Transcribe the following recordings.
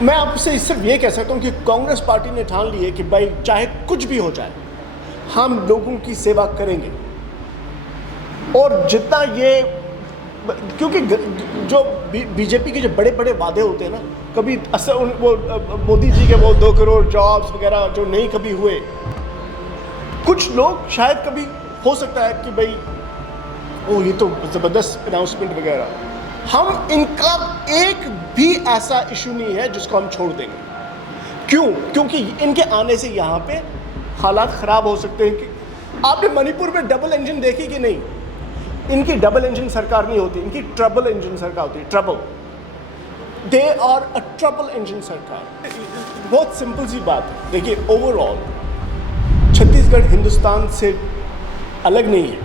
मैं आपसे सिर्फ ये कह सकता हूँ कि कांग्रेस पार्टी ने ठान ली है कि भाई चाहे कुछ भी हो जाए हम लोगों की सेवा करेंगे। और जितना ये, क्योंकि जो बीजेपी के जो बड़े बड़े वादे होते हैं ना, कभी असर वो मोदी जी के वो 2 करोड़ जॉब्स वगैरह जो नहीं कभी हुए, कुछ लोग शायद कभी हो सकता है कि भाई ओ ये तो ज़बरदस्त अनाउंसमेंट वगैरह, हम इनका एक भी ऐसा इशू नहीं है जिसको हम छोड़ देंगे। क्यों? क्योंकि इनके आने से यहाँ पे हालात ख़राब हो सकते हैं। कि आपने मणिपुर में डबल इंजन देखी कि नहीं? इनकी डबल इंजन सरकार नहीं होती, इनकी ट्रबल इंजन सरकार होती है। Trouble, they are a trouble engine सरकार। बहुत सिंपल सी बात है। देखिए, ओवरऑल छत्तीसगढ़ हिंदुस्तान से अलग नहीं है।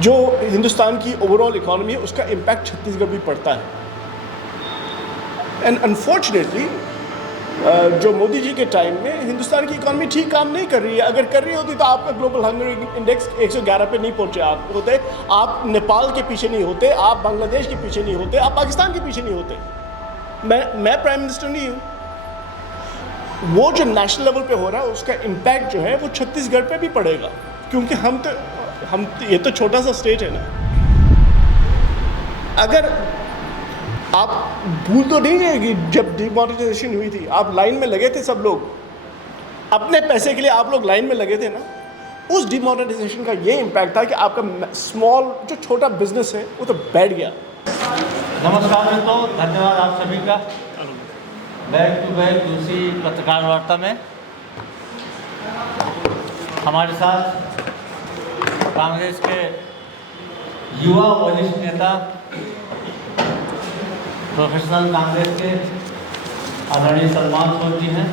जो हिंदुस्तान की ओवरऑल इकोनॉमी है उसका इम्पैक्ट छत्तीसगढ़ भी पड़ता है। एंड अनफॉर्चुनेटली जो मोदी जी के टाइम में हिंदुस्तान की इकोनॉमी ठीक काम नहीं कर रही है। अगर कर रही होती तो आपका ग्लोबल हंगर इंडेक्स 111 पे नहीं पहुंचे आप होते, आप नेपाल के पीछे नहीं होते, आप बांग्लादेश के पीछे नहीं होते, आप पाकिस्तान के पीछे नहीं होते। मैं प्राइम मिनिस्टर नहीं हूँ। वो जो नेशनल लेवल पे हो रहा है उसका इम्पैक्ट जो है वो छत्तीसगढ़ पे भी पड़ेगा, क्योंकि हम ये तो छोटा सा स्टेट है ना। अगर आप भूल तो नहीं गए कि जब डिमोनेटाइजेशन हुई थी आप लाइन में लगे थे, सब लोग अपने पैसे के लिए आप लोग लाइन में लगे थे ना। उस डिमोनेटाइजेशन का ये इम्पैक्ट था कि आपका स्मॉल जो छोटा बिजनेस है वो तो बैठ गया। नमस्कार दोस्तों, धन्यवाद आप सभी का। बैक टू बैक दूसरी पत्रकार वार्ता में हमारे साथ कांग्रेस के युवा वरिष्ठ नेता, प्रोफेशनल कांग्रेस के आदरणीय सलमान सोद जी हैं।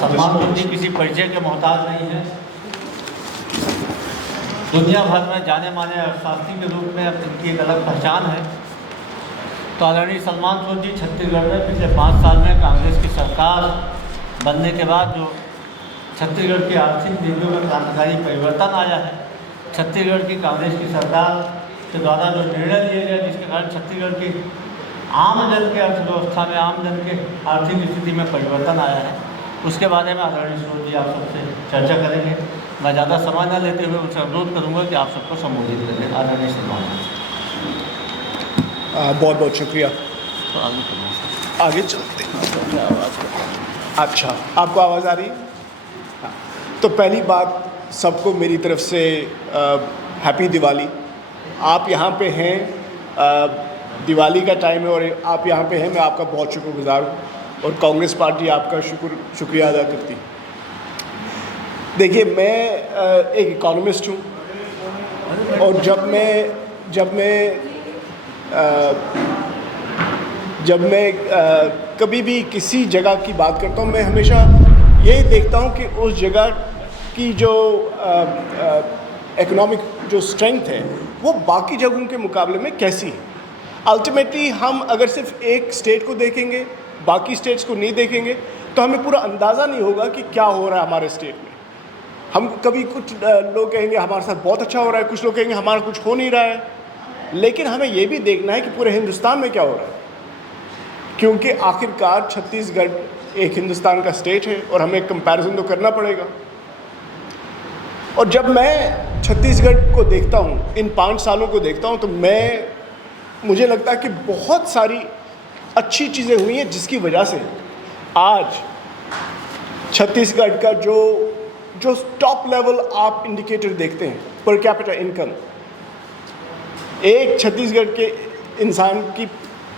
सलमान सोद जी किसी परिचय के मोहताज नहीं हैं। दुनिया भर में जाने माने अर्थशास्त्री के रूप में अब इनकी एक अलग पहचान है। तो आदरणीय सलमान सोद जी छत्तीसगढ़ में पिछले 5 साल में कांग्रेस की सरकार बनने के बाद जो छत्तीसगढ़ की आर्थिक नीतियों में क्रांतिकारी परिवर्तन आया है, छत्तीसगढ़ की कांग्रेस की सरकार के द्वारा जो निर्णय लिए गए जिसके कारण छत्तीसगढ़ की आम जन के अर्थव्यवस्था में, आम जन के आर्थिक स्थिति में परिवर्तन आया है, उसके बारे में आदरणीय सोद जी आप सबसे चर्चा करेंगे। मैं ज़्यादा समय न लेते हुए उनसे अनुरोध करूँगा कि आप सबको संबोधित करें। आदरणीय सलमान। बहुत बहुत शुक्रिया। तो आगे चलते हैं। अच्छा, आपको आवाज़ आ रही है? हाँ। तो पहली बात, सबको मेरी तरफ से हैप्पी दिवाली। आप यहाँ पे हैं, दिवाली का टाइम है और आप यहाँ पे हैं, मैं आपका बहुत शुक्रगुजार हूँ और कांग्रेस पार्टी आपका शुक्रिया अदा करती। देखिए, मैं एक इकोनॉमिस्ट हूँ और जब मैं कभी भी किसी जगह की बात करता हूँ, मैं हमेशा यही देखता हूँ कि उस जगह की जो इकोनॉमिक जो स्ट्रेंथ है वो बाकी जगहों के मुकाबले में कैसी है। अल्टीमेटली हम अगर सिर्फ एक स्टेट को देखेंगे, बाकी स्टेट्स को नहीं देखेंगे, तो हमें पूरा अंदाज़ा नहीं होगा कि क्या हो रहा है हमारे स्टेट में। हम कभी कुछ लोग कहेंगे हमारे साथ बहुत अच्छा हो रहा है, कुछ लोग कहेंगे हमारा कुछ हो नहीं रहा है, लेकिन हमें ये भी देखना है कि पूरे हिंदुस्तान में क्या हो रहा है, क्योंकि आखिरकार छत्तीसगढ़ एक हिंदुस्तान का स्टेट है और हमें कंपैरिजन तो करना पड़ेगा। और जब मैं छत्तीसगढ़ को देखता हूँ, इन 5 सालों को देखता हूँ, तो मुझे लगता है कि बहुत सारी अच्छी चीज़ें हुई हैं जिसकी वजह से आज छत्तीसगढ़ का जो टॉप लेवल आप इंडिकेटर देखते हैं, पर कैपिटा इनकम, एक छत्तीसगढ़ के इंसान की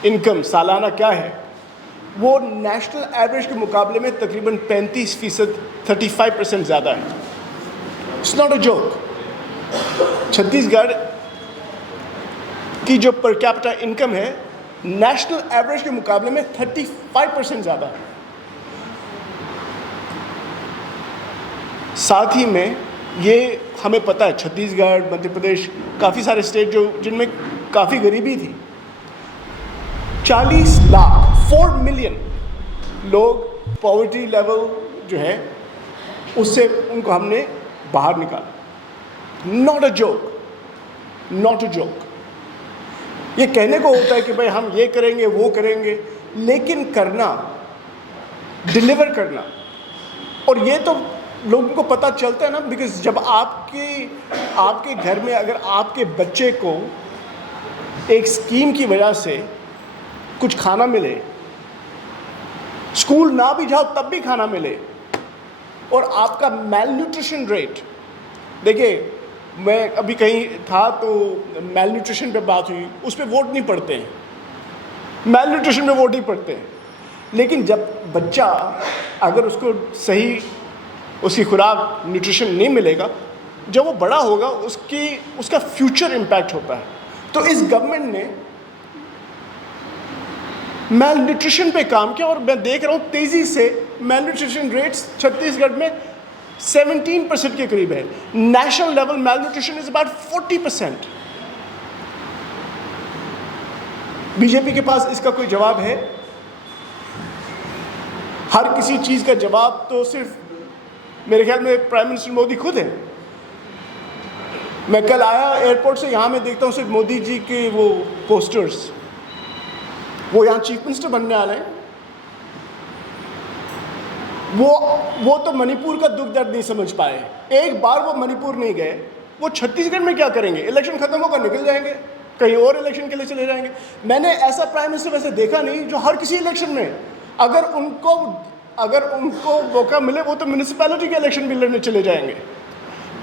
इनकम सालाना क्या है, वो नेशनल एवरेज के मुकाबले में तकरीबन 35%, 35% ज़्यादा है। It's not a joke. Chhattisgarh की जो पर कैपिटा इनकम है नेशनल एवरेज के मुकाबले में 35% ज़्यादा है। साथ ही में ये हमें पता है, छत्तीसगढ़, मध्य प्रदेश, काफ़ी सारे स्टेट जिनमें काफ़ी गरीबी थी, 40 लाख 4 मिलियन लोग पॉवर्टी लेवल जो है उससे उनको हमने बाहर निकाला। Not a joke, not a joke. ये कहने को होता है कि भाई हम ये करेंगे वो करेंगे, लेकिन करना, डिलीवर करना। और ये तो लोगों को पता चलता है ना, बिकॉज जब आपके घर में अगर आपके बच्चे को एक स्कीम की वजह से कुछ खाना मिले, स्कूल ना भी जाओ तब भी खाना मिले, और आपका मेल न्यूट्रिशन रेट, देखिए मैं अभी कहीं था तो मेल न्यूट्रिशन पे बात हुई, उस पर वोट नहीं पड़ते हैं, मेल न्यूट्रिशन में वोट नहीं पड़ते हैं। लेकिन जब बच्चा अगर उसको सही उसकी खुराक न्यूट्रिशन नहीं मिलेगा, जब वो बड़ा होगा उसका फ्यूचर इम्पैक्ट होता है। तो इस गवर्नमेंट ने मेल न्यूट्रिशन पे काम किया, और मैं देख रहा हूँ तेज़ी से मेल न्यूट्रिशन रेट्स छत्तीसगढ़ में 17% के करीब है। National level mail nutrition is about 40%। BJP के पास इसका कोई जवाब है? हर किसी चीज़ का जवाब तो सिर्फ मेरे ख्याल में प्राइम मिनिस्टर मोदी खुद है। मैं कल आया एयरपोर्ट से, यहाँ मैं देखता हूँ सिर्फ मोदी जी के वो पोस्टर्स, वो यहाँ चीफ मिनिस्टर बनने आ रहे हैं। वो तो मणिपुर का दुख दर्द नहीं समझ पाए, एक बार वो मणिपुर नहीं गए, वो छत्तीसगढ़ में क्या करेंगे? इलेक्शन खत्म होकर निकल जाएंगे, कहीं और इलेक्शन के लिए चले जाएंगे। मैंने ऐसा प्राइम मिनिस्टर वैसे देखा नहीं जो हर किसी इलेक्शन में अगर उनको मौका मिले वो तो म्यूनिसिपैलिटी के इलेक्शन भी लड़ने चले जाएंगे।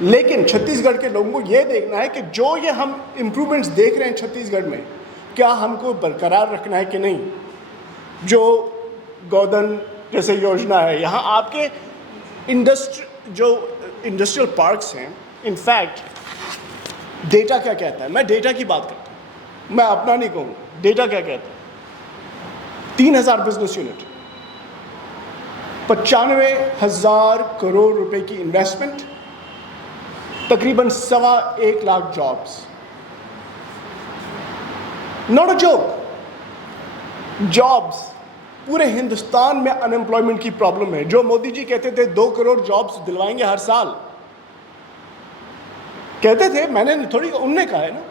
लेकिन छत्तीसगढ़ के लोगों को ये देखना है कि जो ये हम इम्प्रूवमेंट्स देख रहे हैं छत्तीसगढ़ में, क्या हमको बरकरार रखना है कि नहीं। जो गोधन जैसे योजना है, यहाँ आपके इंडस्ट्रियल पार्क्स हैं, इनफैक्ट डेटा क्या कहता है, मैं डेटा की बात करता हूँ, मैं अपना नहीं कहूँगा, डेटा क्या कहता है। 3000 बिजनेस यूनिट, 95,000 करोड़ रुपए की इन्वेस्टमेंट, तकरीबन 1.25 lakh jobs. Not a joke, jobs. पूरे हिंदुस्तान में अनएम्प्लॉयमेंट की प्रॉब्लम है। जो मोदी जी कहते थे 2 करोड़ जॉब्स दिलवाएंगे हर साल, कहते थे, मैंने थोड़ी, उनने कहा है ना।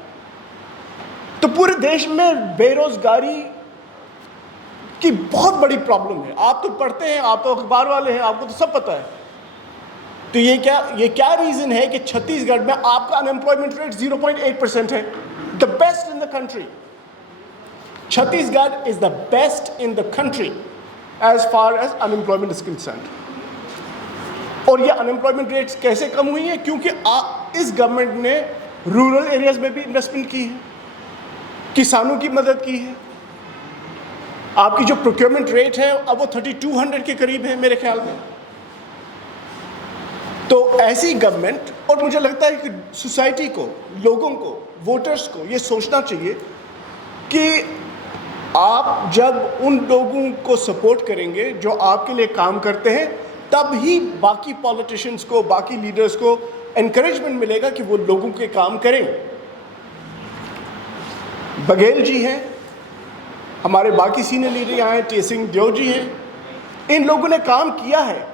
तो पूरे देश में बेरोजगारी की बहुत बड़ी प्रॉब्लम है। आप तो पढ़ते हैं, आप तो अखबार वाले हैं, आपको तो सब पता है। तो ये क्या रीजन है कि छत्तीसगढ़ में आपका अनएम्प्लॉयमेंट रेट 0.8% है, the best in the country. Chhattisgarh is the best in the country as far as unemployment is concerned. और ये अनएम्प्लॉयमेंट रेट्स कैसे कम हुई है? क्योंकि इस गवर्नमेंट ने रूरल एरियाज में भी इन्वेस्टमेंट की है, किसानों की मदद की है। आपकी जो प्रोक्योरमेंट रेट है अब वो 3200 के करीब है मेरे ख्याल में। तो ऐसी गवर्नमेंट, और मुझे लगता है कि सोसाइटी को, लोगों को, वोटर्स को ये सोचना चाहिए कि आप जब उन लोगों को सपोर्ट करेंगे जो आपके लिए काम करते हैं, तब ही बाकी पॉलिटिशियंस को, बाकी लीडर्स को एनकरेजमेंट मिलेगा कि वो लोगों के काम करें। बघेल जी हैं, हमारे बाकी सीनियर लीडर यहाँ हैं, टी सिंह देव जी हैं, इन लोगों ने काम किया है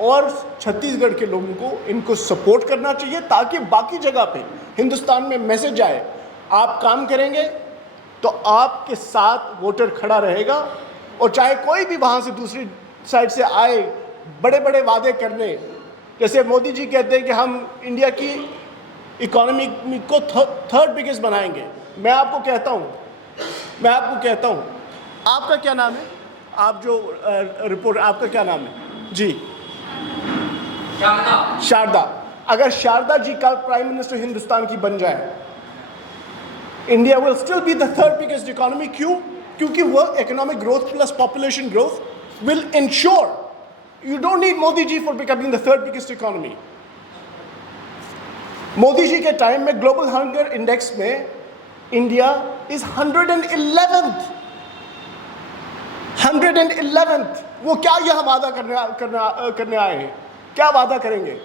और छत्तीसगढ़ के लोगों को इनको सपोर्ट करना चाहिए ताकि बाकी जगह पे हिंदुस्तान में मैसेज आए, आप काम करेंगे तो आपके साथ वोटर खड़ा रहेगा। और चाहे कोई भी वहाँ से दूसरी साइड से आए बड़े बड़े वादे करने, जैसे मोदी जी कहते हैं कि हम इंडिया की इकोनॉमी को थर्ड बिगेस्ट बनाएंगे। मैं आपको कहता हूँ, आपका क्या नाम है? आप जो रिपोर्ट, आपका क्या नाम है जी? शारदा। अगर शारदा जी का प्राइम मिनिस्टर हिंदुस्तान की बन जाए, India will still be the third biggest economy. क्यों? क्योंकि वो economic growth plus population growth will ensure you don't need Modi ji for becoming the third biggest economy. Modi ji के टाइम में ग्लोबल हंगर इंडेक्स में इंडिया इज 111th। वो क्या यह वादा करने आए हैं? क्या वादा करेंगे?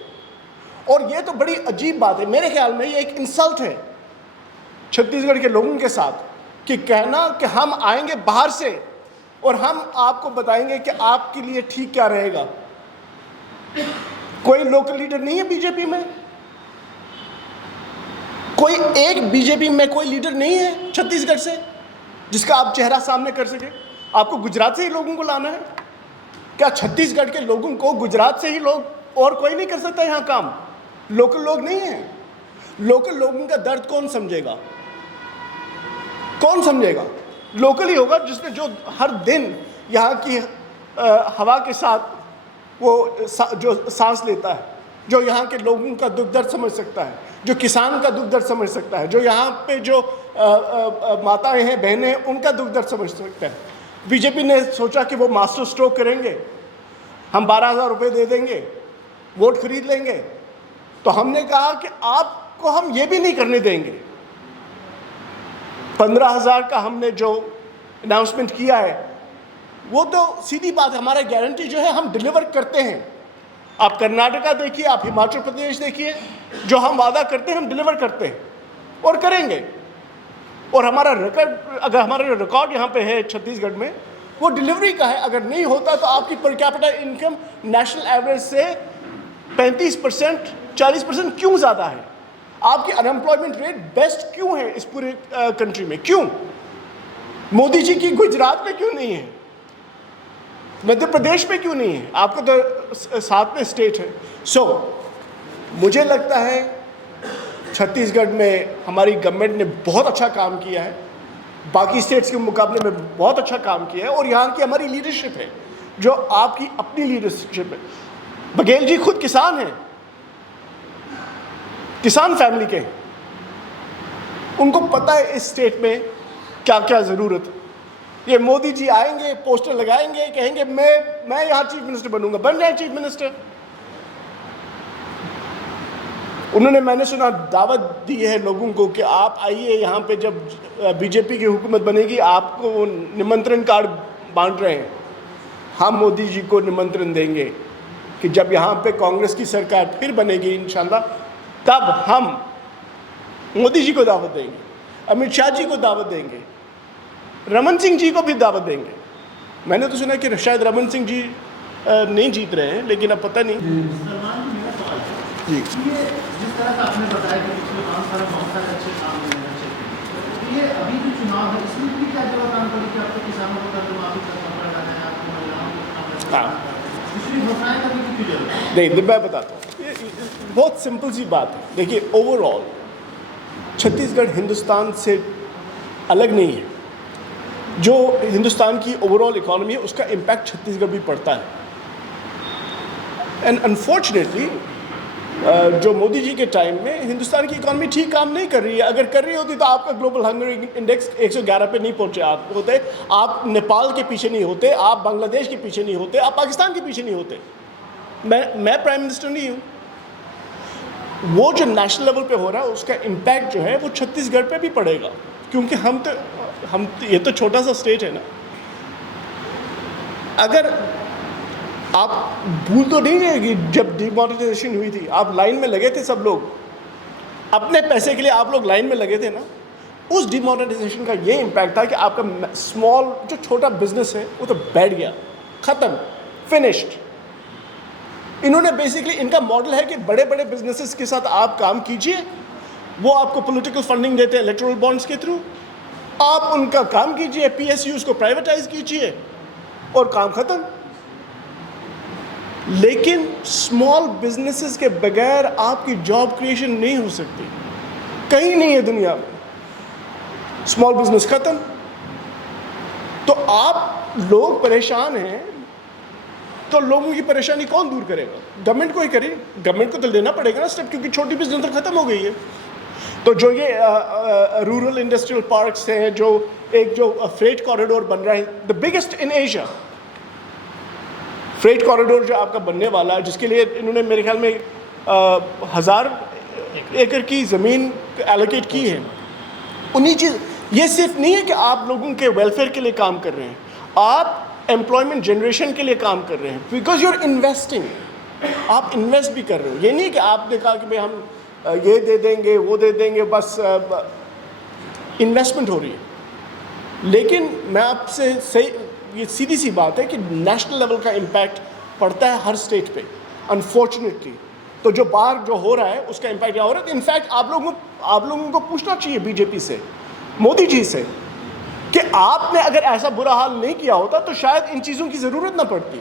और ये तो बड़ी अजीब बात है, मेरे ख्याल में ये एक इंसल्ट है छत्तीसगढ़ के लोगों के साथ कि कहना कि हम आएंगे बाहर से और हम आपको बताएंगे कि आपके लिए ठीक क्या रहेगा। कोई लोकल लीडर नहीं है बीजेपी में? कोई एक बीजेपी में कोई लीडर नहीं है छत्तीसगढ़ से जिसका आप चेहरा सामने कर सके? आपको गुजरात से ही लोगों को लाना है? क्या छत्तीसगढ़ के लोगों को गुजरात से ही लोग और कोई नहीं कर सकता यहाँ काम? लोकल लोग नहीं हैं। लोकल लोगों का दर्द कौन समझेगा? कौन समझेगा? लोकल ही होगा जिसने जो हर दिन यहाँ की हवा के साथ वो जो सांस लेता है, जो यहाँ के लोगों का दुख दर्द समझ सकता है, जो किसान का दुख दर्द समझ सकता है, जो यहाँ पे जो माताएं हैं, बहनें हैं, उनका दुख दर्द समझ सकता है। बीजेपी ने सोचा कि वो मास्टर स्ट्रोक करेंगे, हम 12,000 रुपये दे देंगे, वोट खरीद लेंगे। तो हमने कहा कि आपको हम ये भी नहीं करने देंगे। 15,000 का हमने जो अनाउंसमेंट किया है वो तो सीधी बात है, हमारा गारंटी जो है हम डिलीवर करते हैं। आप कर्नाटका देखिए, आप हिमाचल प्रदेश देखिए, जो हम वादा करते हैं हम डिलीवर करते हैं और करेंगे। और हमारा रिकॉर्ड, अगर हमारा रिकॉर्ड यहाँ पे है छत्तीसगढ़ में, वो डिलीवरी का है। अगर नहीं होता तो आपकी per capita income national average से 35%, 40% क्यों ज़्यादा है? आपकी अनएम्प्लॉयमेंट रेट बेस्ट क्यों है इस पूरे कंट्री में? क्यों? मोदी जी की गुजरात में क्यों नहीं है? मध्य प्रदेश में क्यों नहीं है? आपको तो 7 में स्टेट है। मुझे लगता है छत्तीसगढ़ में हमारी गवर्नमेंट ने बहुत अच्छा काम किया है, बाकी स्टेट्स के मुकाबले में बहुत अच्छा काम किया है। और यहाँ की हमारी लीडरशिप है जो आपकी अपनी लीडरशिप है। बघेल जी खुद किसान हैं, किसान फैमिली के, उनको पता है इस स्टेट में क्या क्या ज़रूरत है। ये मोदी जी आएंगे, पोस्टर लगाएंगे, कहेंगे मैं यहाँ चीफ मिनिस्टर बनूंगा, बन जाए चीफ मिनिस्टर। उन्होंने, मैंने सुना, दावत दी है लोगों को कि आप आइए यहाँ पे, जब बीजेपी की हुकूमत बनेगी आपको निमंत्रण कार्ड बांट रहे हैं। हम मोदी जी को निमंत्रण देंगे कि जब यहाँ पे कांग्रेस की सरकार फिर बनेगी इंशाल्लाह, तब हम मोदी जी को दावत देंगे, अमित शाह जी को दावत देंगे, रमन सिंह जी को भी दावत देंगे। मैंने तो सुना कि शायद रमन सिंह जी नहीं जीत रहे हैं, लेकिन अब पता नहीं। जी, जिस तरह का आपने बताया कि पिछले 5 साल में बहुत सारे अच्छे काम हुए हैं, तो ये अभी जो चुनाव है इसमें भी क्या जरूरत आने पड़ी कि आपको किसानों को कर्जमाफी खत्म कर जाना है, आपको महिलाओं को काम दूसरी घोषणाएं करने की क्यों जरूरत है? नहीं, मैं बताता हूँ, ये बहुत सिंपल सी बात है। देखिए, ओवरऑल छत्तीसगढ़ हिंदुस्तान से अलग नहीं है। जो हिंदुस्तान की ओवरऑल इकोनॉमी है उसका इम्पैक्ट छत्तीसगढ़ भी पड़ता है। एंड अनफॉर्चुनेटली जो मोदी जी के टाइम में हिंदुस्तान की इकोनॉमी ठीक काम नहीं कर रही है। अगर कर रही होती तो आपका ग्लोबल हंगर इंडेक्स 111 पे नहीं पहुंचे आप होते, आप नेपाल के पीछे नहीं होते, आप बांग्लादेश के पीछे नहीं होते, आप पाकिस्तान के पीछे नहीं होते। मैं प्राइम मिनिस्टर नहीं हूँ। वो जो नेशनल लेवल पे हो रहा है उसका इम्पैक्ट जो है वो छत्तीसगढ़ पे भी पड़ेगा, क्योंकि हम ये तो छोटा सा स्टेट है ना। अगर आप भूल तो नहीं गए कि जब डिमोनेटाइजेशन हुई थी आप लाइन में लगे थे, सब लोग अपने पैसे के लिए आप लोग लाइन में लगे थे ना। उस डिमोनेटाइजेशन का ये इम्पैक्ट था कि आपका स्मॉल जो छोटा बिजनेस है वो तो बैठ गया, ख़त्म, फिनिश्ड। इन्होंने बेसिकली, इनका मॉडल है कि बड़े बड़े बिजनेसेस के साथ आप काम कीजिए, वो आपको पॉलिटिकल फंडिंग देते हैं इलेक्टोरल बॉन्ड्स के थ्रू, आप उनका काम कीजिए, PSUs को प्राइवेटाइज कीजिए और काम ख़त्म। लेकिन स्मॉल बिजनेसेस के बगैर आपकी जॉब क्रिएशन नहीं हो सकती, कहीं नहीं है दुनिया में। स्मॉल बिजनेस खत्म। तो आप लोग परेशान हैं, तो लोगों की परेशानी कौन दूर करेगा? गवर्नमेंट को ही करे। गवर्नमेंट को तो लेना पड़ेगा ना स्टेप, क्योंकि छोटी बिजनेस तो खत्म हो गई है। तो जो ये रूरल इंडस्ट्रियल पार्क्स हैं, जो एक जो फ्रेट कॉरिडोर बन रहा है, the biggest in Asia freight corridor जो आपका बनने वाला है, जिसके लिए इन्होंने मेरे ख्याल में 1000 एकड़ की ज़मीन एलोकेट की है। उन्हीं चीज़, ये सिर्फ नहीं है कि आप लोगों के वेलफेयर के लिए काम कर रहे हैं, आप एम्प्लॉयमेंट जनरेशन के लिए काम कर रहे हैं, बिकॉज यू आर इन्वेस्टिंग। आप इन्वेस्ट भी कर रहे हो। ये नहीं कि आपने कहा कि भाई हम ये दे देंगे, वो दे देंगे, बस इन्वेस्टमेंट हो रही है। लेकिन मैं आपसे सही, ये सीधी सी बात है कि नेशनल लेवल का इम्पैक्ट पड़ता है हर स्टेट पे, अनफॉर्चुनेटली। तो जो बाहर जो हो रहा है उसका इम्पैक्ट क्या हो रहा है? इनफैक्ट आप लोगों को पूछना चाहिए बीजेपी से, मोदी जी से, कि आपने अगर ऐसा बुरा हाल नहीं किया होता तो शायद इन चीज़ों की ज़रूरत ना पड़ती।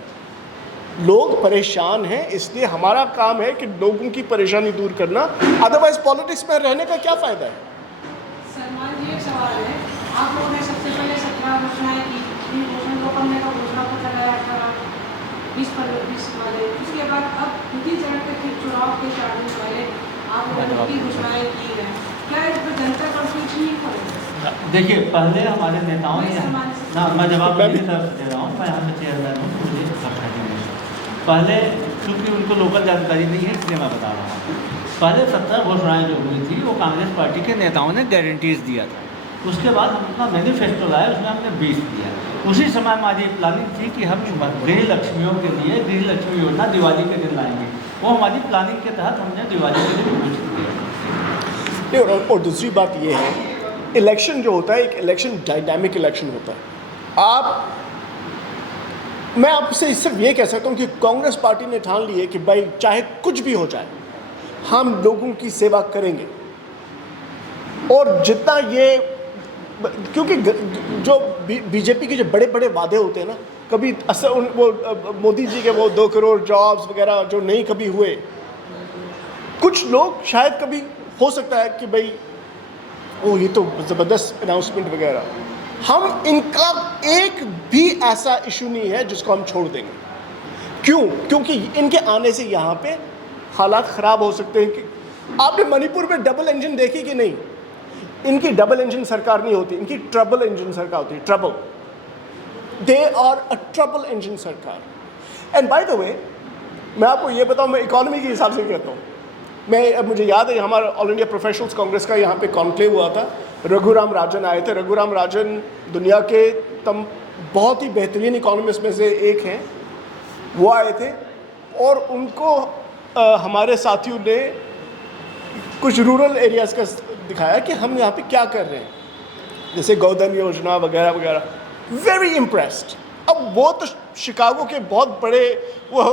लोग परेशान हैं, इसलिए हमारा काम है कि लोगों की परेशानी दूर करना, अदरवाइज पॉलिटिक्स में रहने का क्या फ़ायदा है। सलमान जी, एक सवाल है। आप लोगों ने सबसे पहले 17 घोषणाएं की, घोषणा को करने का घोषणा पत्र लाया था 20 वाले, उसके बाद अब दूसरी चरण के चुनाव के 4 दिन पहले आप लोगों की घोषणाएं की हैं, क्या इस पर जनता कन्फ्यूज नहीं करेगी? देखिए, पहले हमारे नेताओं ने ना, मैं जवाब मैं मेरी तरफ से दे रहा हूँ, मैं यहाँ पे चेयरमैन हूँ, मुझे रखा है। पहले चूँकि उनको लोकल जानकारी नहीं है इसलिए मैं बता रहा हूँ। पहले 17 घोषणाएं जो हुई थी वो कांग्रेस पार्टी के नेताओं ने गारंटीज दिया था। उसके बाद हम अपना मैनिफेस्टो लाया, उसमें हमने 20 दिया। उसी समय हमारी प्लानिंग थी कि हम गृह लक्ष्मियों के लिए गृह लक्ष्मी योजना दिवाली के दिन लाएंगे। वो हमारी प्लानिंग के तहत हमने दिवाली के दिन घोषित किया। और दूसरी बात ये है, इलेक्शन जो होता है एक इलेक्शन डायनामिक इलेक्शन होता है। मैं आपसे सिर्फ ये कह सकता हूँ कि कांग्रेस पार्टी ने ठान ली है कि भाई चाहे कुछ भी हो जाए हम लोगों की सेवा करेंगे। और जितना ये, क्योंकि जो बीजेपी के जो बड़े बड़े वादे होते हैं ना, कभी वो मोदी जी के वो 2 करोड़ जॉब्स वगैरह जो नहीं कभी हुए, कुछ लोग शायद कभी हो सकता है कि भाई ओ ये तो ज़बरदस्त अनाउंसमेंट वगैरह, हम इनका एक भी ऐसा इशू नहीं है जिसको हम छोड़ देंगे। क्यों? क्योंकि इनके आने से यहाँ पे हालात ख़राब हो सकते हैं। कि आपने मणिपुर में डबल इंजन देखी कि नहीं? इनकी डबल इंजन सरकार नहीं होती, इनकी ट्रबल इंजन सरकार होती है। Trouble, they are a trouble engine सरकार। एंड बाय द वे, मैं आपको ये बताऊँ, मैं इकोनॉमी के हिसाब से कहता हूँ। मुझे याद है हमारा ऑल इंडिया प्रोफेशनल्स कांग्रेस का यहाँ पे कॉन्क्लेव हुआ था, रघुराम राजन आए थे। रघुराम राजन दुनिया के बहुत ही बेहतरीन इकोनॉमिस्ट में से एक हैं। वो आए थे और उनको हमारे साथियों ने कुछ रूरल एरियाज़ का दिखाया कि हम यहाँ पे क्या कर रहे हैं, जैसे गोधन योजना वगैरह वगैरह। Very impressed. अब वो तो शिकागो के बहुत बड़े वो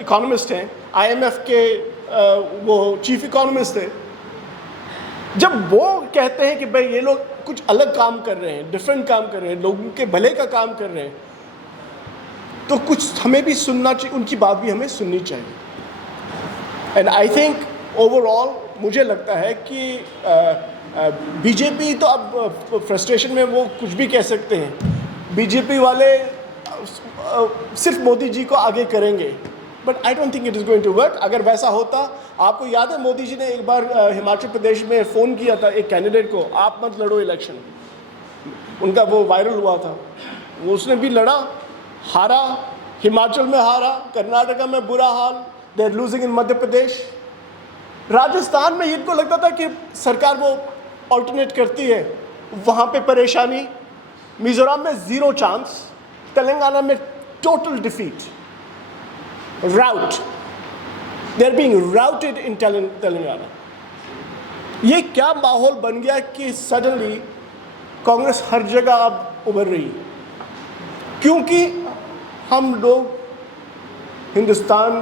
इकोनॉमिस्ट हैं, IMF के वो चीफ इकोनॉमिस्ट थे। जब वो कहते हैं कि भाई ये लोग कुछ अलग काम कर रहे हैं, डिफरेंट काम कर रहे हैं, लोगों के भले का काम कर रहे हैं, तो कुछ हमें भी सुनना चाहिए, उनकी बात भी हमें सुननी चाहिए। एंड आई थिंक ओवरऑल मुझे लगता है कि बीजेपी तो अब फ्रस्ट्रेशन में वो कुछ भी कह सकते हैं। बीजेपी वाले सिर्फ मोदी जी को आगे करेंगे, but I don't think it is going to work. अगर वैसा होता, आपको याद है मोदी जी ने एक बार हिमाचल प्रदेश में फ़ोन किया था एक कैंडिडेट को, आप मत लड़ो इलेक्शन, उनका वो वायरल हुआ था। वो उसने भी लड़ा, हारा, हिमाचल में हारा, कर्नाटका में बुरा हाल, they are losing in Madhya Pradesh. Rajasthan में इनको लगता था कि सरकार वो ऑल्टरनेट करती है, वहाँ पे परेशानी। मिजोरम में 0 चांस, तेलंगाना में total defeat, rout, they are being routed in Telangana. ये क्या माहौल बन गया कि सडनली कांग्रेस हर जगह अब उभर रही है, क्योंकि हम लोग हिंदुस्तान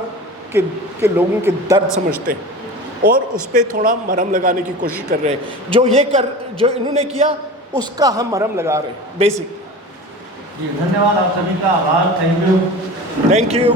के लोगों के दर्द समझते हैं और उस पर थोड़ा मरहम लगाने की कोशिश कर रहे हैं। जो इन्होंने किया उसका हम मरहम लगा रहे हैं बेसिक। जी, धन्यवाद, आप सभी का आभार। Thank you. Thank you.